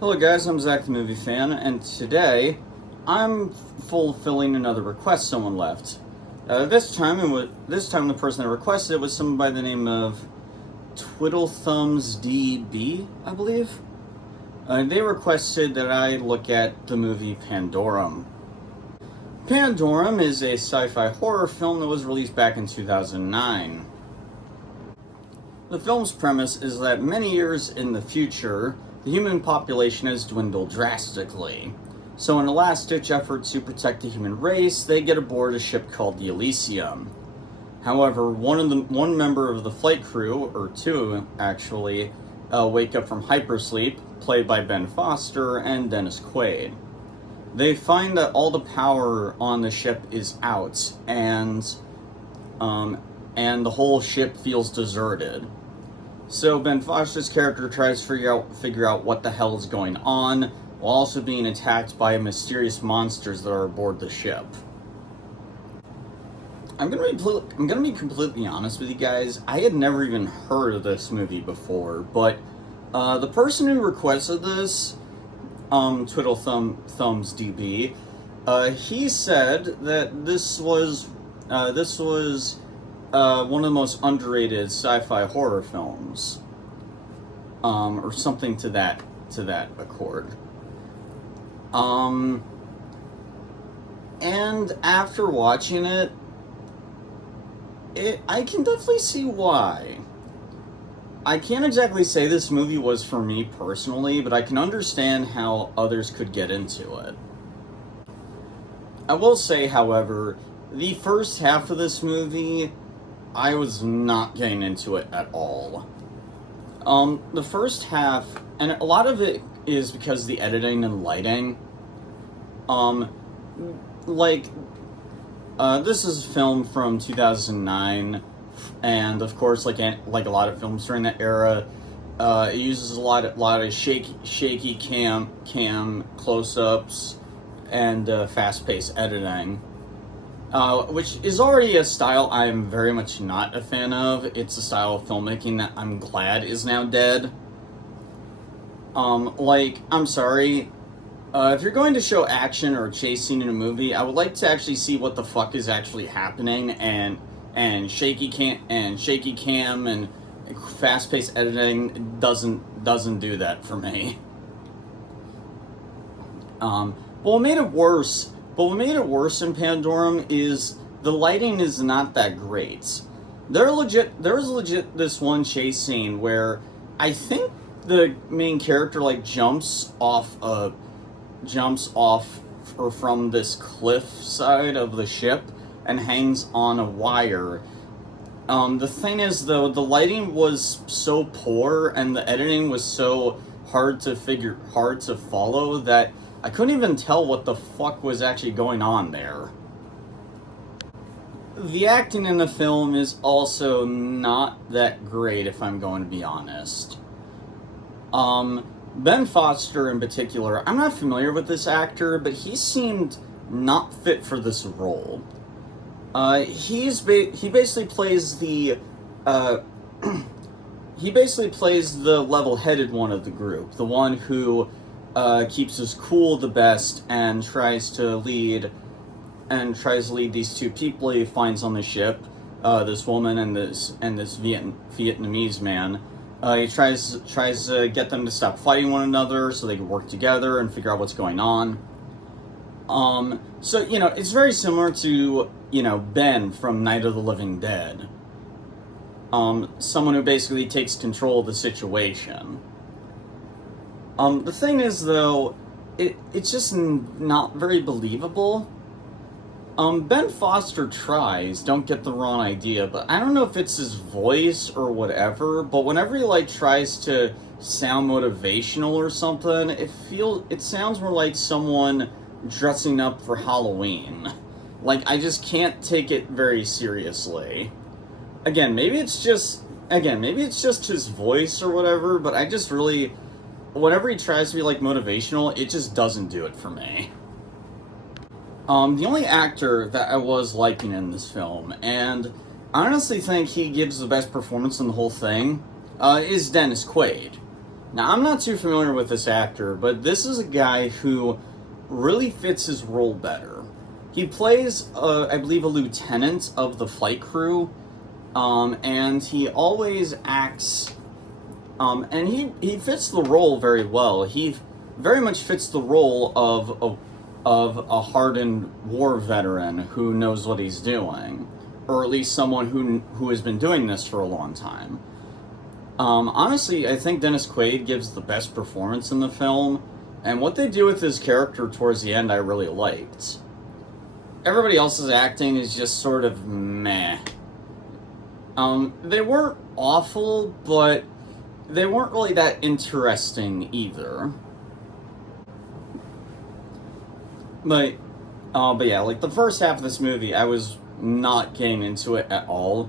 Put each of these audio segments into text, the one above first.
Hello guys, I'm Zach the Movie Fan, and today I'm fulfilling another request someone left. This time the person that requested it was someone by the name of TwiddleThumbsDB, I believe. They requested that I look at the movie Pandorum. Pandorum is a sci-fi horror film that was released back in 2009. The film's premise is that many years in the future, the human population has dwindled drastically. So in a last-ditch effort to protect the human race, they get aboard a ship called the Elysium. However, one member of the flight crew, or two actually, wake up from hypersleep, played by Ben Foster and Dennis Quaid. They find that all the power on the ship is out, and the whole ship feels deserted. So Ben Foster's character tries to figure out what the hell is going on, while also being attacked by mysterious monsters that are aboard the ship. I'm gonna be completely honest with you guys. I had never even heard of this movie before, but the person who requested this, TwiddleThumbsDB, he said that this was one of the most underrated sci-fi horror films, or something to that accord. And after watching it, I can definitely see why. I can't exactly say this movie was for me personally, but I can understand how others could get into it. I will say, however, the first half of this movie, I was not getting into it at all. The first half, and a lot of it is because of the editing and lighting. This is a film from 2009, and of course, like a lot of films during that era, it uses a lot of shaky cam close-ups and fast-paced editing. Which is already a style I am very much not a fan of. It's a style of filmmaking that I'm glad is now dead. I'm sorry. If you're going to show action or chase scene in a movie, I would like to actually see what the fuck is actually happening, and shaky cam and fast-paced editing doesn't do that for me. But what made it worse in Pandorum is the lighting is not that great. There's legit this one chase scene where I think the main character jumps off or from this cliff side of the ship and hangs on a wire. The thing is, though, the lighting was so poor and the editing was so hard to follow that I couldn't even tell what the fuck was actually going on there. The acting in the film is also not that great, if I'm going to be honest. Ben Foster in particular, I'm not familiar with this actor, but he seemed not fit for this role. He basically plays the level-headed one of the group, the one who keeps his cool the best and tries to lead these two people he finds on the ship, this woman and this Vietnamese man. He tries to get them to stop fighting one another so they can work together and figure out what's going on. So it's very similar to Ben from Night of the Living Dead. Someone who basically takes control of the situation. The thing is, though, it's just not very believable. Ben Foster tries, don't get the wrong idea, but I don't know if it's his voice or whatever, but whenever he, tries to sound motivational or something, it sounds more like someone dressing up for Halloween. I just can't take it very seriously. Again, maybe it's just his voice or whatever, but I just really... whenever he tries to be motivational, it just doesn't do it for me. The only actor that I was liking in this film, and I honestly think he gives the best performance in the whole thing, is Dennis Quaid. Now, I'm not too familiar with this actor, but this is a guy who really fits his role better. He plays, I believe, a lieutenant of the flight crew, and he always acts, and he fits the role very well. He very much fits the role of a hardened war veteran who knows what he's doing, or at least someone who has been doing this for a long time. Honestly, I think Dennis Quaid gives the best performance in the film, and what they do with his character towards the end I really liked. Everybody else's acting is just sort of meh. They weren't awful, but they weren't really that interesting either. But yeah, like the first half of this movie, I was not getting into it at all.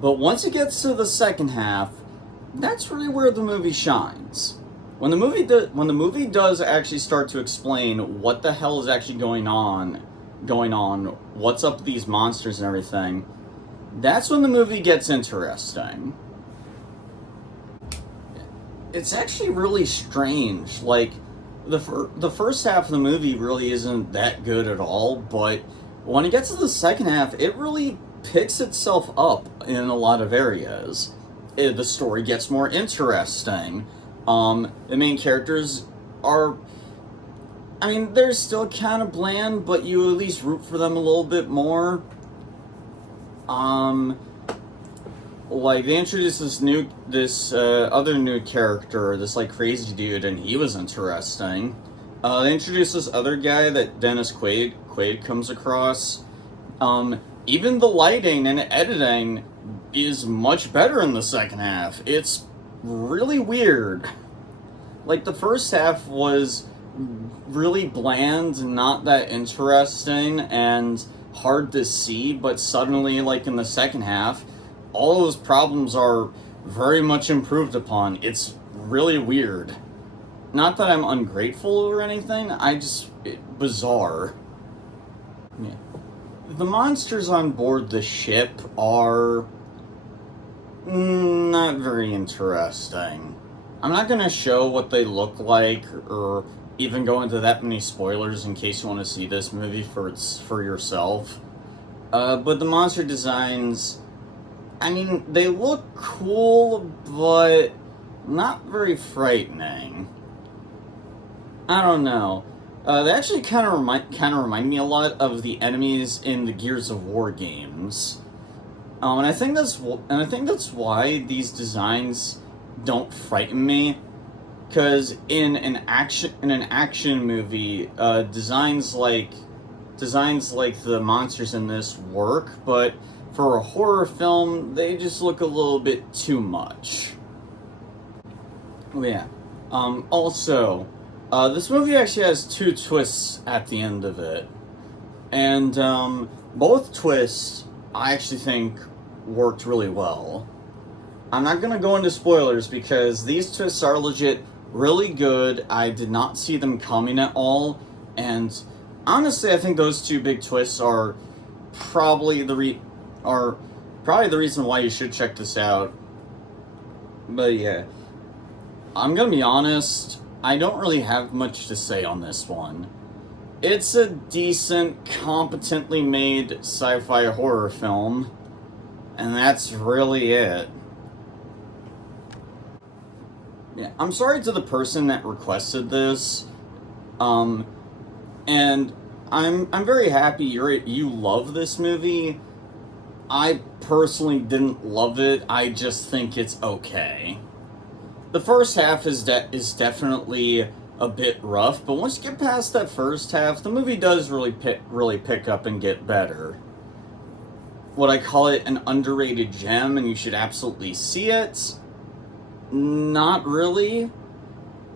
But once it gets to the second half, that's really where the movie shines. When the movie does actually start to explain what the hell is actually going on, what's up with these monsters and everything, that's when the movie gets interesting. It's actually really strange. Like, the first half of the movie really isn't that good at all, but when it gets to the second half, it really picks itself up in a lot of areas. The story gets more interesting. The main characters are, I mean, they're still kind of bland, but you at least root for them a little bit more. Like, they introduced this other new character, this, like, crazy dude, and he was interesting. They introduced this other guy that Dennis Quaid comes across. Even the lighting and editing is much better in the second half. It's really weird. Like, the first half was really bland, not that interesting, and hard to see, but suddenly, like, in the second half, all those problems are very much improved upon. It's really weird. Not that I'm ungrateful or anything, bizarre. Yeah. The monsters on board the ship are not very interesting. I'm not going to show what they look like or even go into that many spoilers in case you want to see this movie for yourself. But the monster designs, I mean, they look cool, but not very frightening. I don't know. They actually kind of remind me a lot of the enemies in the Gears of War games, and I think that's why these designs don't frighten me. Because in an action movie, designs like the monsters in this work, but for a horror film, they just look a little bit too much. Yeah. Also, this movie actually has two twists at the end of it. And both twists, I actually think, worked really well. I'm not going to go into spoilers because these twists are legit really good. I did not see them coming at all. And honestly, I think those two big twists are probably the reason why you should check this out. But yeah, I'm going to be honest, I don't really have much to say on this one. It's a decent, competently made sci-fi horror film, and that's really it. Yeah, I'm sorry to the person that requested this, and I'm very happy you love this movie. I personally didn't love it. I just think it's okay. The first half is definitely a bit rough, but once you get past that first half, the movie does really pick up and get better. Would I call it an underrated gem and you should absolutely see it? Not really.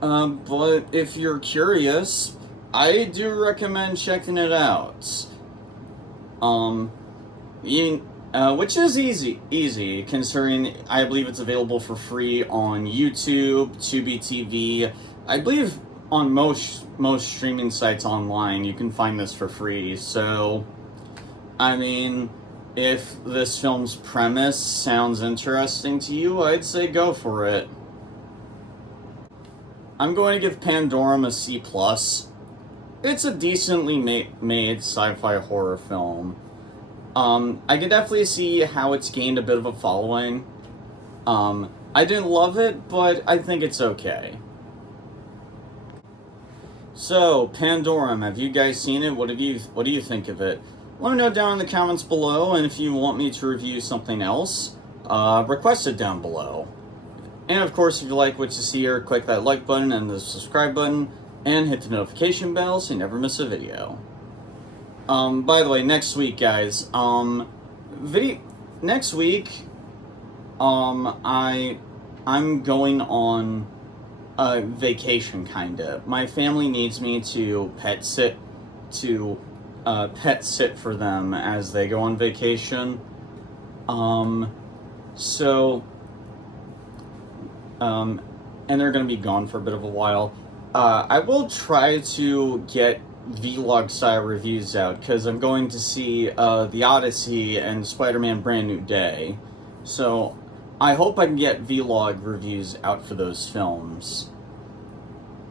But if you're curious, I do recommend checking it out. Which is easy, considering I believe it's available for free on YouTube, Tubi TV. I believe on most streaming sites online, you can find this for free. So, I mean, if this film's premise sounds interesting to you, I'd say go for it. I'm going to give Pandorum a C+. It's a decently made sci-fi horror film. I can definitely see how it's gained a bit of a following. I didn't love it, but I think it's okay. So, Pandorum, have you guys seen it? What do you think of it? Let me know down in the comments below, and if you want me to review something else, request it down below. And of course, if you like what you see here, click that like button and the subscribe button, and hit the notification bell so you never miss a video. By the way, next week, guys, next week, I'm going on a vacation, kinda. My family needs me to pet sit for them as they go on vacation. And they're gonna be gone for a bit of a while. I will try to get vlog style reviews out, because I'm going to see The Odyssey and Spider-Man Brand New Day. So I hope I can get vlog reviews out for those films.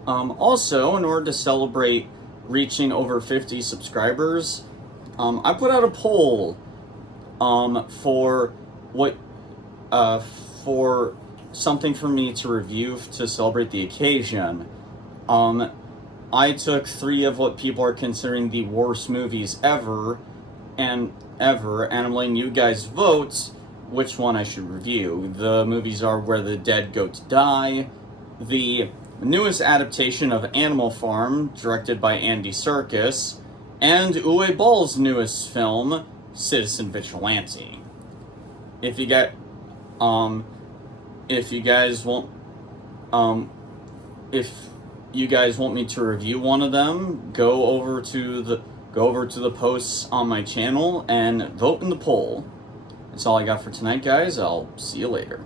Also, in order to celebrate reaching over 50 subscribers, I put out a poll for something for me to review to celebrate the occasion. I took 3 of what people are considering the worst movies ever, and I'm letting you guys vote which one I should review. The movies are Where the Dead Go to Die, the newest adaptation of Animal Farm, directed by Andy Serkis, and Uwe Boll's newest film, Citizen Vigilante. If you guys want me to review one of them, go over to the posts on my channel and vote in the poll. That's all I got for tonight, guys. I'll see you later.